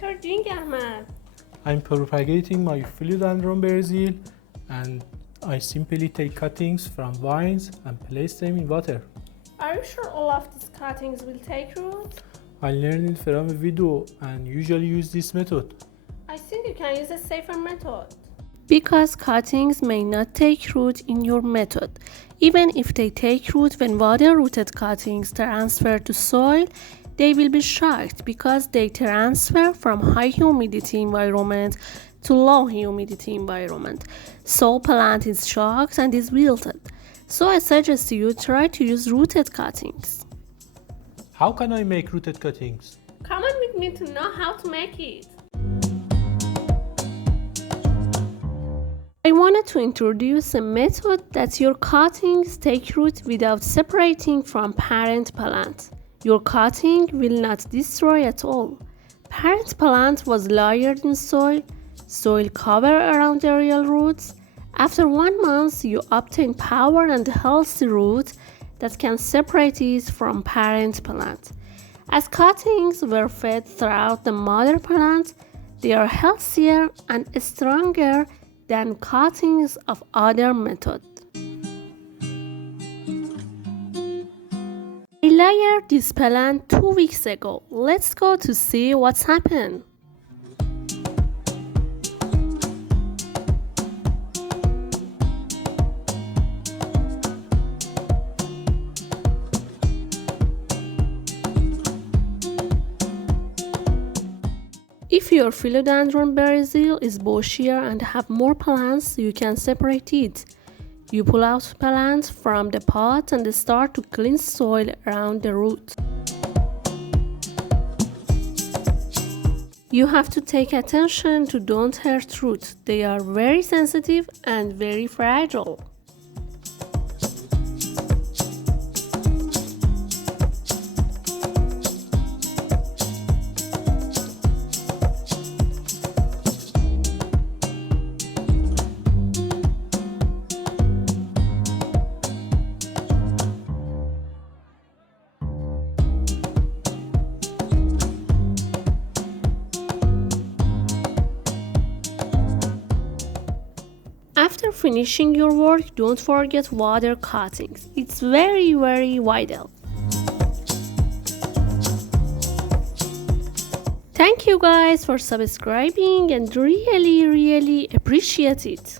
What are you doing, Ahmad? I'm propagating my Philodendron Brasil, and I simply take cuttings from vines and place them in water. Are you sure all of these cuttings will take root? I learned it from a video and usually use this method. I think you can use a safer method. Because cuttings may not take root in your method. Even if they take root when water-rooted cuttings transfer to soil, they will be shocked because they transfer from high humidity environment to low humidity environment. So plant is shocked and is wilted. So I suggest you try to use rooted cuttings. How can I make rooted cuttings? Come on with me to know how to make it. I wanted to introduce a method that your cuttings take root without separating from parent plant. Your cutting will not destroy at all. Parent plant was layered in soil cover around the real roots. After 1 month, you obtain power and healthy root that can separate it from parent plant. As cuttings were fed throughout the mother plant, they are healthier and stronger than cuttings of other methods. I layered this plant 2 weeks ago. Let's go to see what's happened. If your Philodendron Brasil is bushier and have more plants, you can separate it. You pull out plants from the pot and start to clean soil around the root. You have to take attention to don't hurt roots. They are very sensitive and very fragile. After finishing your work, don't forget water cuttings. It's very vital. Thank you guys for subscribing and really appreciate it.